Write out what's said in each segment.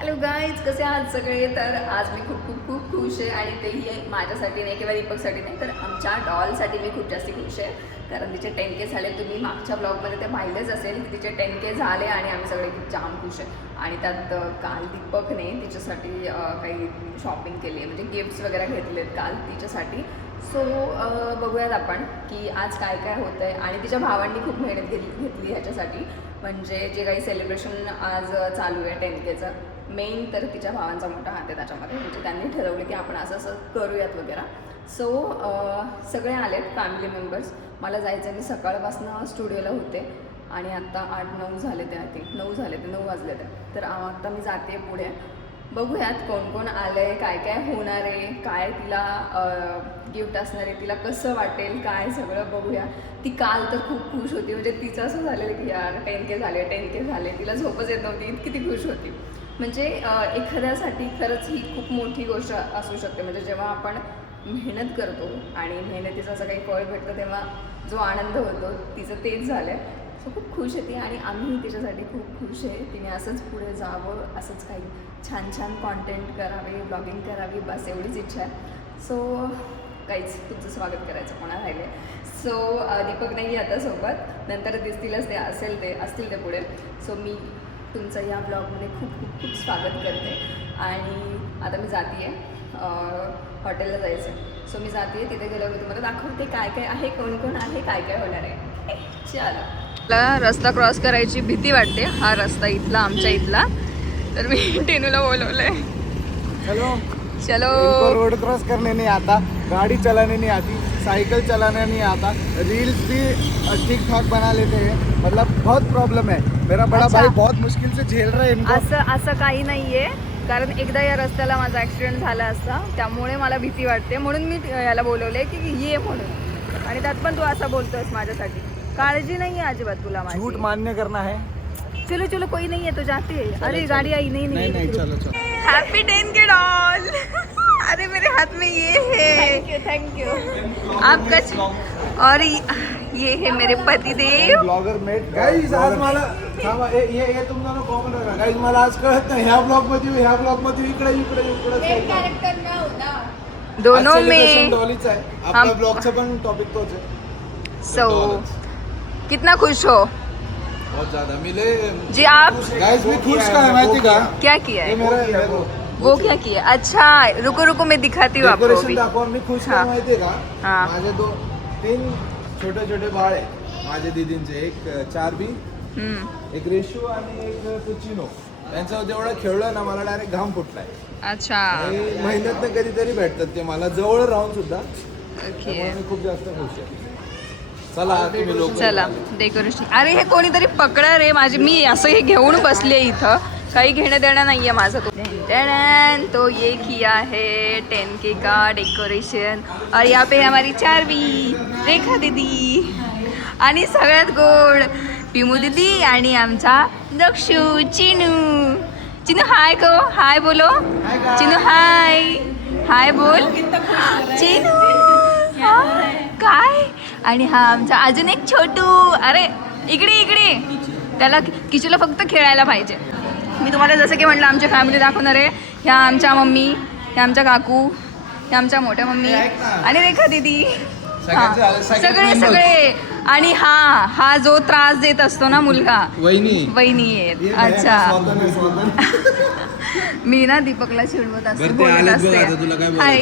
Hello guys, कसे आहात सगळे? तर आज मी खूप खूप खूप खुश आहे आणि तेही माझ्यासाठी नाही किंवा दीपकसाठी नाही, तर आमच्या डॉलसाठी मी खूप जास्त खुश आहे. कारण तिचे 10K झाले. तुम्ही मागच्या ब्लॉगमध्ये ते पाहिलेच असेल की तिचे 10K झाले आणि आम्ही सगळे खूप जाम खुश आहे. आणि त्यात काल दीपकने तिच्यासाठी काही शॉपिंग केली आहे, म्हणजे गिफ्ट्स वगैरे घेतलेत काल तिच्यासाठी. सो बघूयात आपण की आज काय काय होतं आहे. आणि तिच्या भावांनी खूप मेहनत घेतली ह्याच्यासाठी, म्हणजे जे काही सेलिब्रेशन आज चालू आहे 10Kचं, मेन तर तिच्या भावांचा मोठा हात आहे त्याच्यामध्ये. म्हणजे त्यांनी ठरवलं की आपण असं असं करूयात वगैरे. सो सगळे आलेत फॅमिली मेंबर्स. मला जायचं, मी सकाळपासून स्टुडिओला होते आणि आत्ता 8-9 झाले ते, आय थिंक 9 झाले ते, 9 वाजले ते. तर आत्ता मी जाते पुढे. बघूयात कोण कोण आलं आहे, काय काय होणार आहे, काय तिला गिफ्ट असणार आहे, तिला कसं वाटेल, काय सगळं बघूया. ती काल तर खूप खुश होती, म्हणजे तिचं असं झालेलं की यार 10K झाले, 10K झाले. तिला झोपच येत नव्हती, इतकी ती खुश होती. म्हणजे एखाद्यासाठी खरंच ही खूप मोठी गोष्ट असू शकते. म्हणजे जेव्हा आपण मेहनत करतो आणि मेहनतीचं असं काही फळ भेटतं तेव्हा जो आनंद होतो, तिचं तेच झालं आहे. सो खूप खुश आहे ती आणि आम्हीही तिच्यासाठी खूप खुश आहे. तिने असंच पुढे जावं, असंच काही छान छान कॉन्टेंट करावे, ब्लॉगिंग करावी, बस एवढीच इच्छा आहे. सो काहीच तुमचं स्वागत करायचं कोणा राहिले. सो दीपक नाही आता सोबत, नंतर दिसतीलच ते, असतील ते पुढे. सो मी तुमचं या ब्लॉगमध्ये खूप खूप खूप स्वागत करते. आणि आता मी जाते आहे हॉटेलला जायचं. सो मी जाते, तिथे गेल्यावर मी तुम्हाला दाखवते काय काय आहे, कोण कोण आहे, काय काय होणार आहे. चला. मला रस्ता क्रॉस करायची भीती वाटते, हा रस्ता इथला, आमच्या इथला. तर मी टेनूला बोलवलं आहे. चलो चलो. इनको रोड क्रॉस करने नहीं आता, गाड़ी चलाने नहीं आती, साइकिल चलाने नहीं आता, रील्स भी ठीक ठाक बना लेते हैं. मतलब बहुत प्रॉब्लम है. मेरा बड़ा अच्छा. भाई बहुत मुश्किल से झेल रहा है इनको. असं काही नाही आहे, कारण एकदा या रस्त्याला माझा ॲक्सिडेंट झाला असता, त्यामुळे मला भीती वाटते. म्हणून मी याला बोलवले की ये म्हणून. आणि त्यात पण तू असं बोलतोस माझ्यासाठी. काळजी नाही आहे अजिबात तुला माझी. झूठ मान्य करना है. चलो चलो, कोई नहीं है तो जाते हैं. अरे गाड़ी आई नहीं. नहीं चलो चलो. Happy 10K doll. अरे मेरे हाथ में ये है. थैंक यू आपका. और ये है मेरे पति देव. ब्लॉगर मेट गाइस. आज मला थांबा, हे तुम दोनों कॉमन आहे. गाइस मला आज कळत नाही, ह्या ब्लॉग मध्ये इकडे दोनों में डॉलीच आहे. आपला ब्लॉगचा पण टॉपिक तोच आहे. सो कितना खुश हो? बहुत ज्यादा मिले जी आप. गाइस मी खुश का है माहिती का? क्या किया ये है? मेरा वो क्या किया? अच्छा रुको मैं दिखाती हूँ आपको डेकोरेशन भी. दाखवा. मी खुश हाँ. का माहितीये का? हाँ. माझे 2-3 छोटे छोटे बाळ आहे माझ्या दीदींचे. एक चार्बी, एक रेशू आणि एक पुचिनो. त्यांच्यावर एवढं खेळलं ना, मला डायरेक्ट घाम फुटलाय. अच्छा मेहनत कधीतरी भेटतात ते मला, जवळ राहून सुद्धा. ओके. त्यामुळे मी खूप जास्त खुश आहे. चला तुम्ही लोक. चला डेकोरेशन. अरे हे कोणीतरी पकडा रे माझी. मी असं हे घेऊन बसले इथं, काही घेणं देणं नाही आहे माझं. तो ये किया है 10K का डेकोरेशन. और यहाँ पे हमारी चारवी रेखा दीदी आणि सगळ्यात गोड पिमू दीदी आणि आमचा दक्षू चिनू हाय को हाय बोलो. चिनू हाय बोल चिनू. काय. आणि हा आमचा अजून एक छोटू. अरे इकडे त्याला किचूला फक्त खेळायला पाहिजे. मी तुम्हाला जसं की म्हटलं आमची फॅमिली दाखवणार आहे. ह्या आमच्या मम्मी, ह्या आमच्या काकू, ह्या आमच्या मोठ्या मम्मी आणि रेखा दीदी. सगळे. आणि हा जो त्रास देत असतो ना मुलगा, वहिनी आहेत. अच्छा. मी ना दीपकला चिडवत असते, बोलत असते हाय.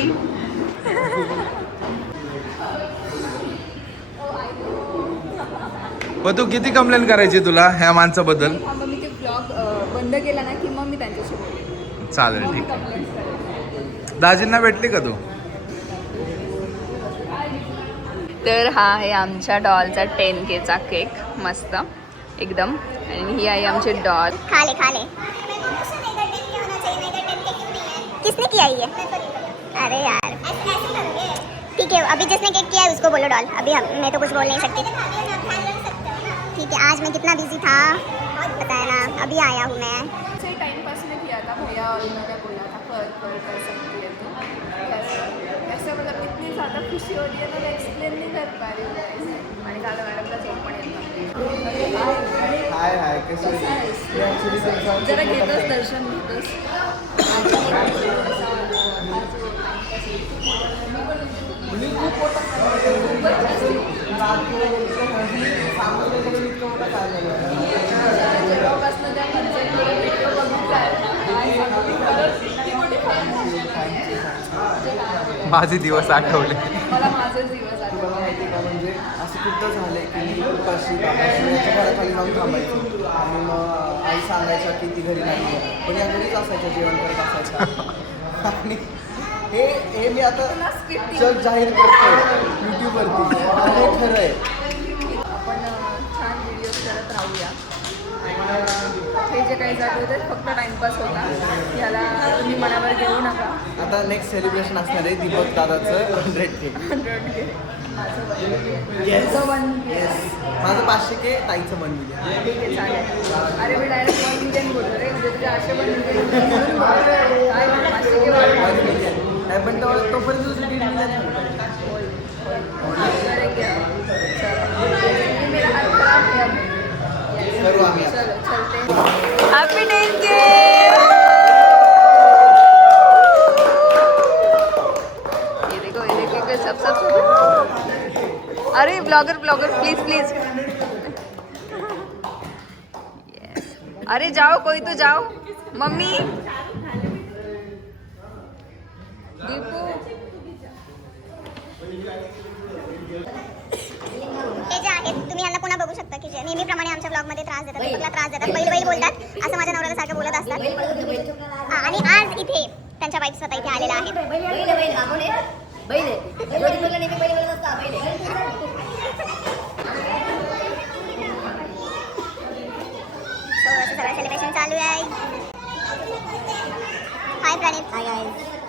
पण तू किती कंप्लेंट करायची तुला ह्या माणसाबद्दल? मी ते ब्लॉग बंद केला ना की मग मी त्यांच्याशी बोलेन. चालेल, ठीक आहे. दाजींना भेटली का तू? तर हा आहे आमच्या डॉलचा 10Kचा केक, मस्त एकदम. आणि ही आहे आमची डॉल. खा ले किसने किया ये? अरे यार ठीक है, अभी जिसने केक किया है उसको बोलो डॉल. अभी मैं तो कुछ बोल नहीं सकती. ठीक है, आज मैं कितना बिजी था पता है ना, अभी आया हूँ मैं. टाइम पास में किया था भैया और उन्होंने बोला था कर सकती है तो ऐसा मतलब इतनी आता खुशी होती आहे ना, एक्सप्लेन नाही कर पा रही हूँ. आणि काल मॅडमला झोप पण येत नव्हती. हाय हाय कसं जरा घेतोस दर्शन घेतोस. जेव्हापासून त्या कन्सर्टमध्ये इतकं बघितलं माझे दिवस आठवले. मला माझेच दिवस आठवले. माहिती का म्हणजे असं कुठं झालंय की मी उपाशी याच्या घराखाली जाऊन थांबायचो आणि मग आई सांगायच्या की ती घरी नाही आहे पण या घरीच असायच्या जेवण करत असायच्या आणि हे मी आता जग जाहीर करतोय यूट्यूबवरती हे खरं आहे. आपण छान व्हिडिओज करत राहूया. हे जे काही चालू होते फक्त टाइमपास होता. याला तुम्ही मनावर घेऊ नका. आता नेक्स्ट सेलिब्रेशन असणार आहे दीपक दादाचं 100K. 100K. Yes. माझं 1 येस माझं 500K ताईचं 1 मिलियन. ठीक आहे चालेल. अरे मी डायरेक्ट 1 मिलियन बोलतो रे. म्हणजे तुझे असे 1 मिलियन काय 500K 1 मिलियन नाही पण तोपर्यंत तुझं 1.5 मिलियन मेरा हात खराब है अभी. करू आम्ही चलो चलते. हैप्पी टेंके. ये देखो सब. अरे ब्लॉगर प्लीज प्लीज. यस. अरे जाओ कोई तो जाओ. मम्मी दीपू. हे जे आहेत तुम्ही यांना पुन्हा बघू शकता की जे नेहमीप्रमाणे आमच्या ब्लॉगमध्ये त्रास देतात, दीपकला त्रास देतात, बैल बोलतात असं माझ्या नवऱ्याला सारखं बोलत असतात. आणि आज इथे त्यांच्या वाईफ स्वतः इथे आलेल्या आहेत. सगळं सेलिब्रेशन चालू आहे. हाय प्रणित.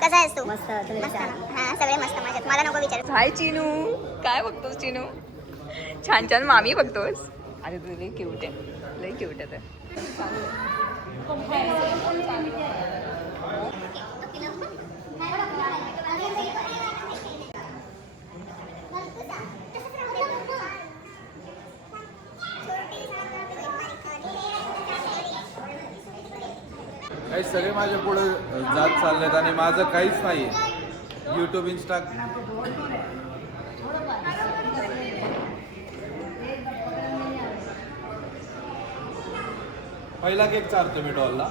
कसा आहेस तू? मस्त. हां सगळे मस्त मजेत. मला नको विचारू. हाय चिनू. काय बघतोस चिनू? छान छान मामी बघतोस. अरे तू लई क्यूट आहे. लई क्यूट आहे. काही सगळे माझ्या पुढे जात चाललेत आणि माझं काहीच नाही. यूट्यूब इंस्टा पहिला केक चारतो मी डॉलला.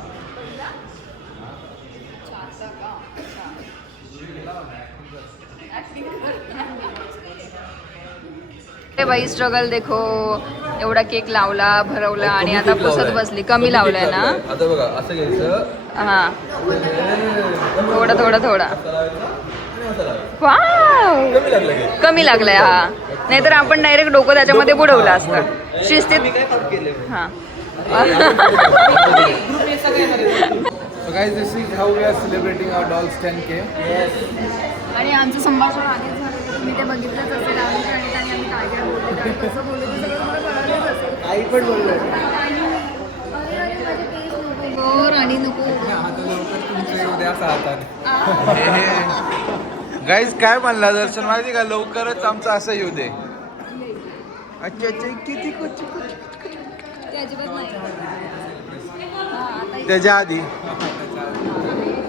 बाई स्ट्रगल देखो. एवढा केक लावला भरवला आणि आता पुसत बसली. कमी लावलाय ना. आता बघा असं घ्यायचं. हा थोडा वाव कमी लागलाय. हा नाहीतर आपण डायरेक्ट डोकं त्याच्यामध्ये बुडवलं असतं शिस्तीत. हा So guys, this is how we are celebrating our dolls 10K. आणि आमचं संभाषण आधीच झालं तर तुम्ही ते बघितलंच असेल. आम्ही काय काय बोललो काय कसं बोललो ते सगळं मला कळालंच असेल. आई पण बोललोय आणि नको गाईज काय म्हणला दर्शन माहिती का लवकरच आमचं असं येऊ दे. अच्छा अच्छा किती ते अजिबात नाही. त्याच्या आधी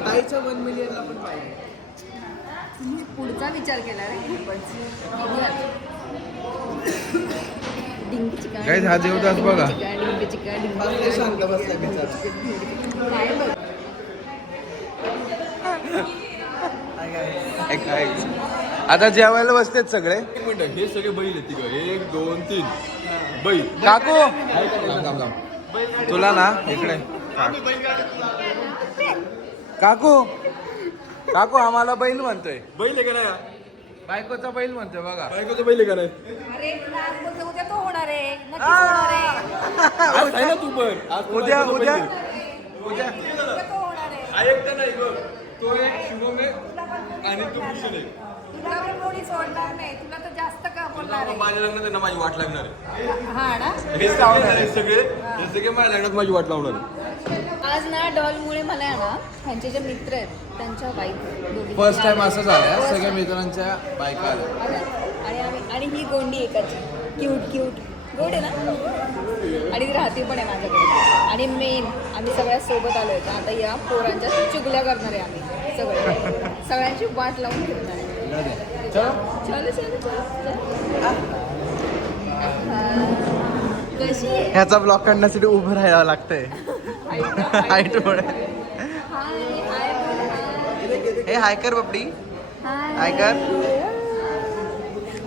ताईचं 1 मिलियनला पण पाहिजे. तुम्ही पुढचा विचार केला रे खूपच. डिंग चिका गाईज हा देवदास बघा. डिंग चिका ते शांत बसला बिचारा. काय बघ. Guys, आता जेवायला बसतेत सगळे. एक मिनिट हे सगळे बैल आहेत तिकडे 1 2 3 बैल. काकू तुला ना इकडे काकू आम्हाला बैल म्हणतोय. बैल आहे का नाही बायकोचा बैल म्हणतोय बघा. बायकोचं बैल आहे का नाही उद्या तो होणार आहे. आज आहे ना तू पण आज उद्या उद्या ऐकता नाही बघ तो एक शुभम आहे आणि तू भूषण आहे. तुला पण कोणी सोडणार नाही. तुला तर जास्त का बोलणार आहे. माझ्या लग्नात आहे ना माझी वाट लागणार आहे. हा ना. हे सगळे माझ्या लग्नात माझी वाट लावणार आहे. आज ना डॉलमुळे मला आहे ना ह्यांचे जे मित्र आहेत त्यांच्या बाईक फर्स्ट टाइम असं झालं सगळ्या मित्रांच्या बायका आल्या. आणि ही गोंडी एकाची क्यूट गोड आहे ना आणि ती राहती पण आहे माझ्याकडे. आणि मेन आम्ही सगळ्या सोबत आलो होतो. आता या पोरांच्या चुगल्या करणार आहे आम्ही सगळ्यांची वाट लावून ठेवणार आहे. चलो. कशी आहे? ह्याचा ब्लॉग काढण्यासाठी उभं राहायला लागतंय हाईटमुळे. हे हाय कर बबडी, हाय कर.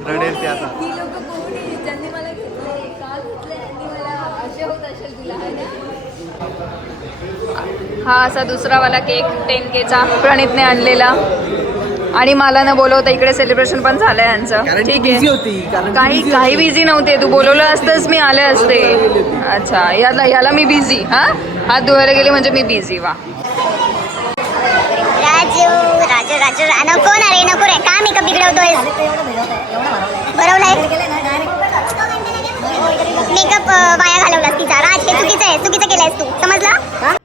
रडेल ते आता. ही लोक कोण आहे ज्यांनी मला घेतले का घेतले आणि मला असे होत असेल तुला है ना? हा असा दुसरावाला केक 10Kचा प्रणितने आणलेला आणि मला न बोलवता इकडे सेलिब्रेशन पण झालंय यांचं. ठीक आहे, काही बिझी नव्हते. तू बोलवलं असतंच मी आले असते. अच्छा, याला मी बिझी. हात धुवायला गेले म्हणजे मी बिझी. वा राजू नको ना रे, नको रे. का मेकअप बिघडवतोय? भरवलाय मेकअप वाया घालवलास तिचा. राज, हे चुकीचं केलंयस तू, समजलं?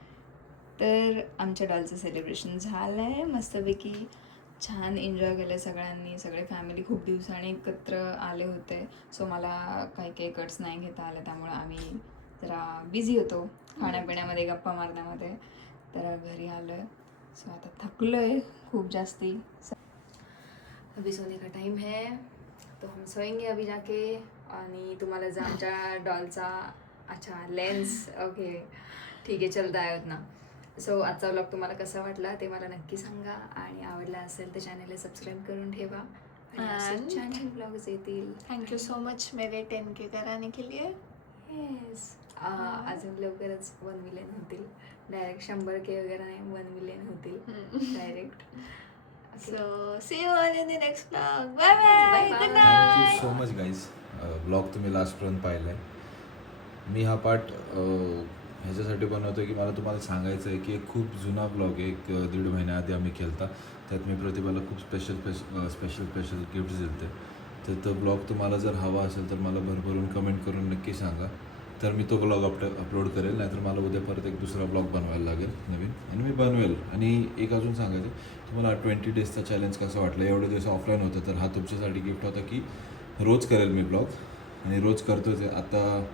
तर आमच्या डॉलचं सेलिब्रेशन झालं आहे मस्तपैकी. छान एन्जॉय केलं सगळ्यांनी. सगळे फॅमिली खूप दिवसांनी एकत्र आले होते. सो मला काही कट्स नाही घेता आले, त्यामुळे आम्ही जरा बिझी होतो खाण्यापिण्यामध्ये, गप्पा मारण्यामध्ये. तर घरी आलो आहे. सो आता थकलो आहे खूप जास्ती. अभी सोने का टाइम है तो हम सोएंगे अभी जाके. आणि तुम्हाला जर आमच्या डॉलचा अच्छा लेन्स ओके ठीक आहे चलता आहोत ना. सो आजचा व्लॉग तुम्हाला कसा वाटला ते मला नक्की सांगा. आणि आवडला असेल तर चॅनलला सबस्क्राईब करून ठेवा. आणि छान ब्लॉग्स येतील. थैंक यू सो मच मेरे 10K कराने के लिए. येस अजून लवकरच 1 मिलियन होतील. डायरेक्ट 100K वगैरे नाही, 1 मिलियन होतील direct. So see you all in the next vlog. Bye bye. Good night. Thank you so much guys. Blog तुम्ही लास्टपर्यंत पाहिला आहे. मी हा पार्ट ह्याच्यासाठी बनवतो की मला तुम्हाला सांगायचं आहे की एक खूप जुना ब्लॉग आहे, 1-1.5 महिन्याआधी आम्ही केला. त्यात मी प्रतिभाला खूप स्पेशल गिफ्ट्स दिले. तर तो ब्लॉग तुम्हाला जर हवा असेल तर मला भरभरून कमेंट करून नक्की सांगा. तर मी तो ब्लॉग अपलोड करेल. नाहीतर मला उद्या परत एक दुसरा ब्लॉग बनवायला लागेल नवीन, आणि मी बनवेल. आणि एक अजून सांगायचं, तुम्हाला 20 डेजचा चॅलेंज कसं वाटलं? एवढे दिवस ऑफलाईन होतं, तर हा तुमच्यासाठी गिफ्ट होता की रोज करेल मी ब्लॉग, आणि रोज करतोच आहे. आता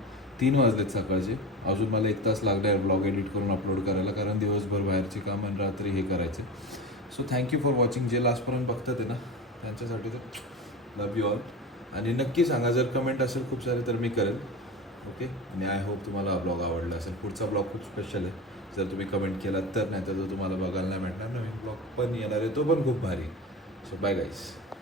3 वाजलेत सकाळचे. अजून मला 1 तास लागला आहे ब्लॉग एडिट करून अपलोड करायला, कारण दिवसभर बाहेरचे काम आणि रात्री हे करायचे. So thank you for watching. जे लास्टपर्यंत बघतात आहे ना त्यांच्यासाठी तर लव यू ऑल. आणि नक्की सांगा, जर कमेंट असेल खूप सारे तर मी करेल. ओके. आणि आय होप तुम्हाला हा ब्लॉग आवडला असेल. पुढचा ब्लॉग खूप स्पेशल आहे जर तुम्ही कमेंट केलात तर. नाही तर तो तुम्हाला बघायला नाही भेटणार. नवीन ब्लॉग पण येणार आहे, तो पण खूप भारी. So bye guys.